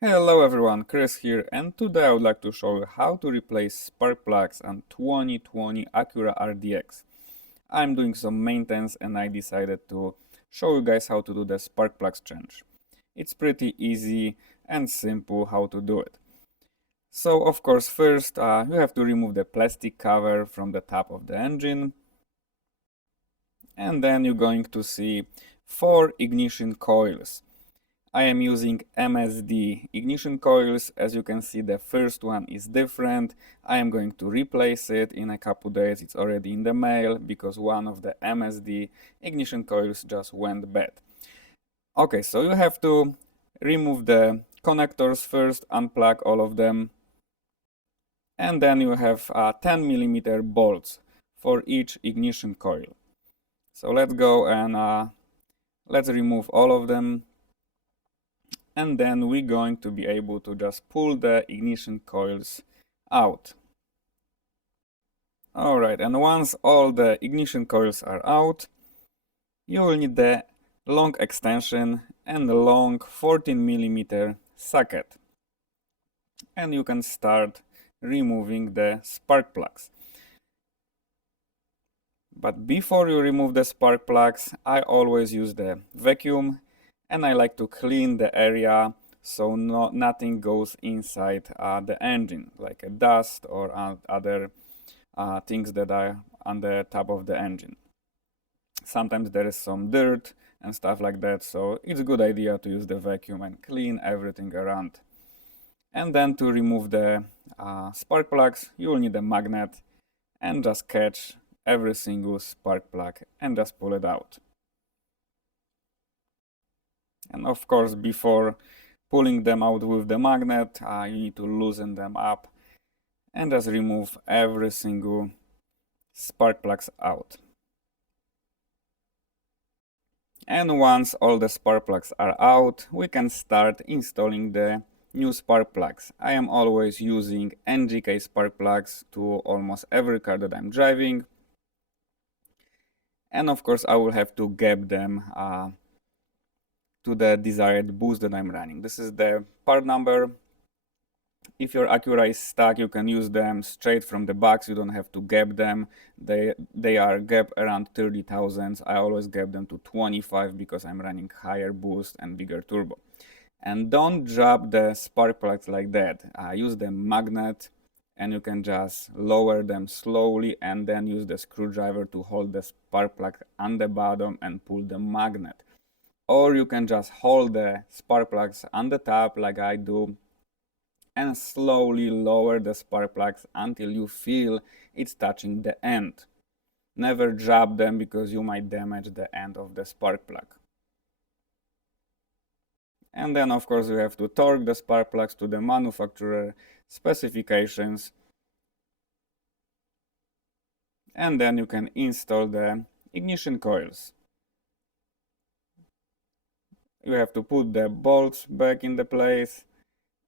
Hello everyone, Chris here, and today I would like to show you how to replace spark plugs on 2020 Acura Rdx. I'm doing some maintenance and I decided to show you guys how to do the spark plugs change. It's pretty easy and simple how to do it. So of course first you have to remove the plastic cover from the top of the engine, and then you're going to see 4 ignition coils. I am using MSD ignition coils. As you can see, the first one is different. I am going to replace it in a couple days. It's already in the mail because one of the MSD ignition coils just went bad. Okay, so you have to remove the connectors first, unplug all of them, and then you have 10mm bolts for each ignition coil. So let's go and let's remove all of them. And then we're going to be able to just pull the ignition coils out. Alright, and once all the ignition coils are out, you will need the long extension and the long 14mm socket. And you can start removing the spark plugs. But before you remove the spark plugs, I always use the vacuum, and I like to clean the area so nothing goes inside the engine, like a dust or other things that are on the top of the engine. Sometimes there is some dirt and stuff like that, so it's a good idea to use the vacuum and clean everything around. And then to remove the spark plugs, you will need a magnet and just catch every single spark plug and just pull it out. And of course, before pulling them out with the magnet, you need to loosen them up and just remove every single spark plugs out. And once all the spark plugs are out, we can start installing the new spark plugs. I am always using NGK spark plugs to almost every car that I'm driving. And of course, I will have to gap them to the desired boost that I'm running. This is the part number. If your Acura is stuck, you can use them straight from the box. You don't have to gap them. They are gap around 30 thousandths. I always gap them to 25 because I'm running higher boost and bigger turbo. And don't drop the spark plugs like that. Use the magnet, and you can just lower them slowly and then use the screwdriver to hold the spark plug on the bottom and pull the magnet. Or you can just hold the spark plugs on the top like I do and slowly lower the spark plugs until you feel it's touching the end. Never drop them because you might damage the end of the spark plug. And then of course you have to torque the spark plugs to the manufacturer specifications. And then you can install the ignition coils. You have to put the bolts back in the place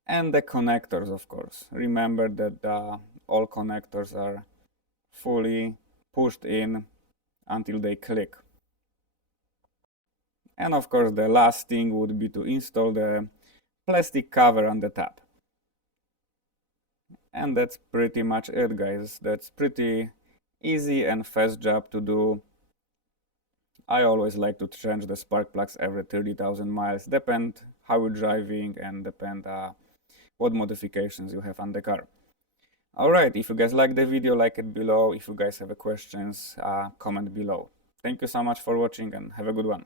and the connectors, of course. Remember that all connectors are fully pushed in until they click. And of course the last thing would be to install the plastic cover on the top. And that's pretty much it, guys. That's pretty easy and fast job to do. I always like to change the spark plugs every 30,000 miles, depend how you're driving and depend what modifications you have on the car. Alright, if you guys like the video, like it below. If you guys have questions, comment below. Thank you so much for watching and have a good one.